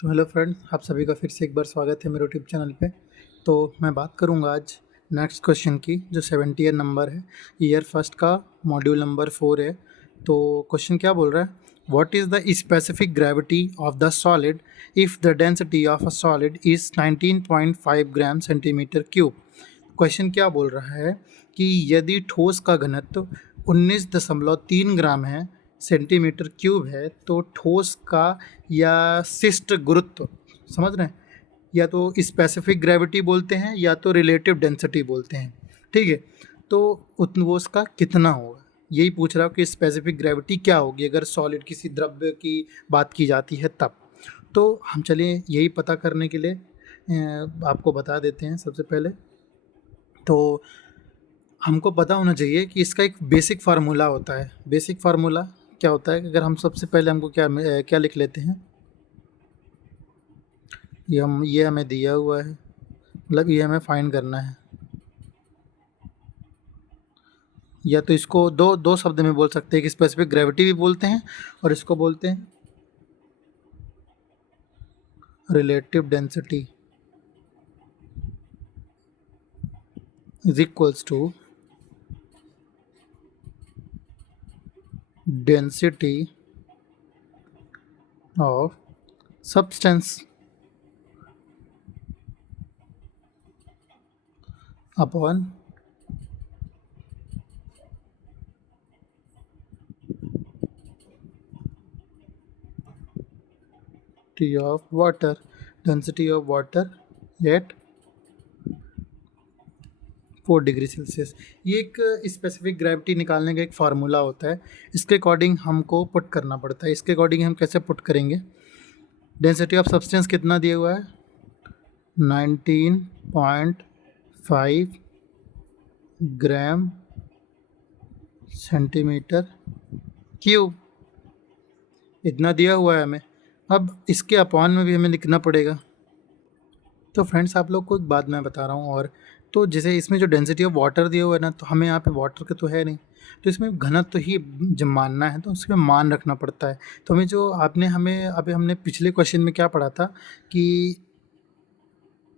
तो hello friends, आप सभी का फिर से एक बार स्वागत है मेरे यूट्यूब चैनल पे। तो मैं बात करूंगा आज नेक्स्ट क्वेश्चन की, जो 70 नंबर है, ईयर फर्स्ट का, मॉड्यूल नंबर 4 है। तो क्वेश्चन क्या बोल रहा है, what is the specific gravity of the solid if the density of a solid is 19.5 gram centimetre cube. Question क्या बोल रहा है कि यदि ठोस का घनत्व 19.3 ग्राम है, सेंटीमीटर क्यूब है, तो ठोस का या शिष्ट गुरुत्व, समझ रहे हैं, या तो स्पेसिफिक ग्रेविटी बोलते हैं या तो रिलेटिव डेंसिटी बोलते हैं। ठीक है, तो वो उसका कितना होगा, यही पूछ रहा हूँ कि स्पेसिफिक ग्रेविटी क्या होगी अगर सॉलिड किसी द्रव्य की बात की जाती है तब। तो हम चलिए यही पता करने के लिए आपको बता देते हैं। सबसे पहले तो हमको पता होना चाहिए कि इसका एक बेसिक फार्मूला होता है। बेसिक फार्मूला क्या होता है, अगर हम सबसे पहले हमको क्या लिख लेते हैं, ये हमें दिया हुआ है, मतलब ये हमें फाइंड करना है। या तो इसको दो दो शब्द में बोल सकते हैं कि स्पेसिफिक ग्रेविटी भी बोलते हैं और इसको बोलते हैं relative density is equals to density of substance upon T of water, density of water at 4 degree Celsius. ये एक स्पेसिफिक ग्रेविटी निकालने का एक फार्मूला होता है। इसके अकॉर्डिंग हमको पुट करना पड़ता है। इसके अकॉर्डिंग हम कैसे पुट करेंगे, डेंसिटी ऑफ सब्सटेंस कितना दिया हुआ है, 19.5 ग्राम सेंटीमीटर क्यूब, इतना दिया हुआ है हमें। अब इसके अपॉन में भी हमें लिखना पड़ेगा। तो फ्रेंड्स, आप लोग को एक बात मैं बता रहा हूँ, और तो जैसे इसमें जो डेंसिटी ऑफ वाटर दिया हुआ है ना, तो हमें यहाँ पे वाटर का तो है नहीं, तो इसमें घनत्व ही जब मानना है तो उसमें मान रखना पड़ता है। तो हमें जो आपने हमें अभी हमने पिछले क्वेश्चन में क्या पढ़ा था कि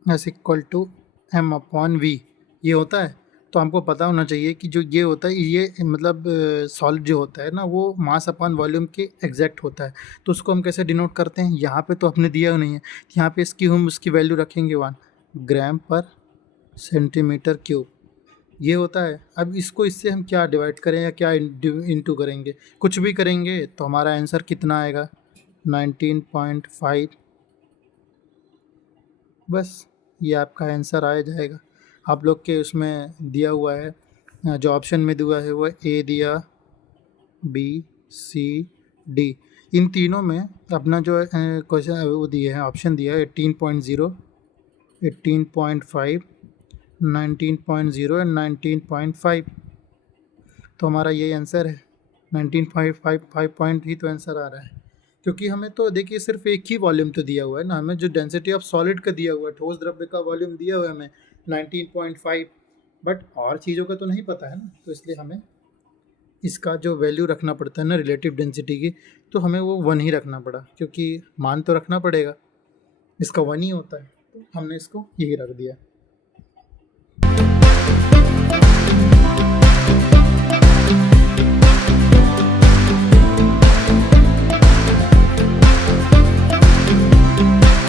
S equal to M upon V, ये होता है। तो हमको पता होना चाहिए कि जो ये होता है, ये मतलब सॉलिड जो होता है ना, वो मास अपॉन वॉल्यूम के एग्जैक्ट होता है। तो उसको हम कैसे डिनोट करते हैं, यहाँ पे तो हमने दिया नहीं है, यहाँ पे इसकी हम उसकी वैल्यू रखेंगे 1 ग्राम पर सेंटीमीटर क्यूब, ये होता है। अब इसको इससे हम क्या डिवाइड करें या क्या इंटू करेंगे, कुछ भी करेंगे तो हमारा आंसर कितना आएगा, 19.5। बस ये आपका आंसर आ जाएगा। आप लोग के उसमें दिया हुआ है, जो ऑप्शन में दिया है वो ए दिया, बी, सी, डी, इन तीनों में अपना जो क्वेश्चन वो दिए हैं, ऑप्शन दिया है 18.0, 18.5, 19.0 एंड 19.5। तो हमारा यही आंसर है, 19.5 पॉइंट ही तो आंसर आ रहा है। क्योंकि हमें तो देखिए सिर्फ एक ही वॉल्यूम तो दिया हुआ है ना, हमें जो डेंसिटी ऑफ सॉलिड का दिया हुआ है, ठोस द्रव्य का वॉल्यूम दिया हुआ है हमें 19.5, बट और चीज़ों का तो नहीं पता है ना, तो इसलिए हमें इसका जो वैल्यू रखना पड़ता है ना रिलेटिव डेंसिटी की, तो हमें वो 1 ही रखना पड़ा, क्योंकि मान तो रखना पड़ेगा, इसका 1 ही होता है, तो हमने इसको यही रख दिया।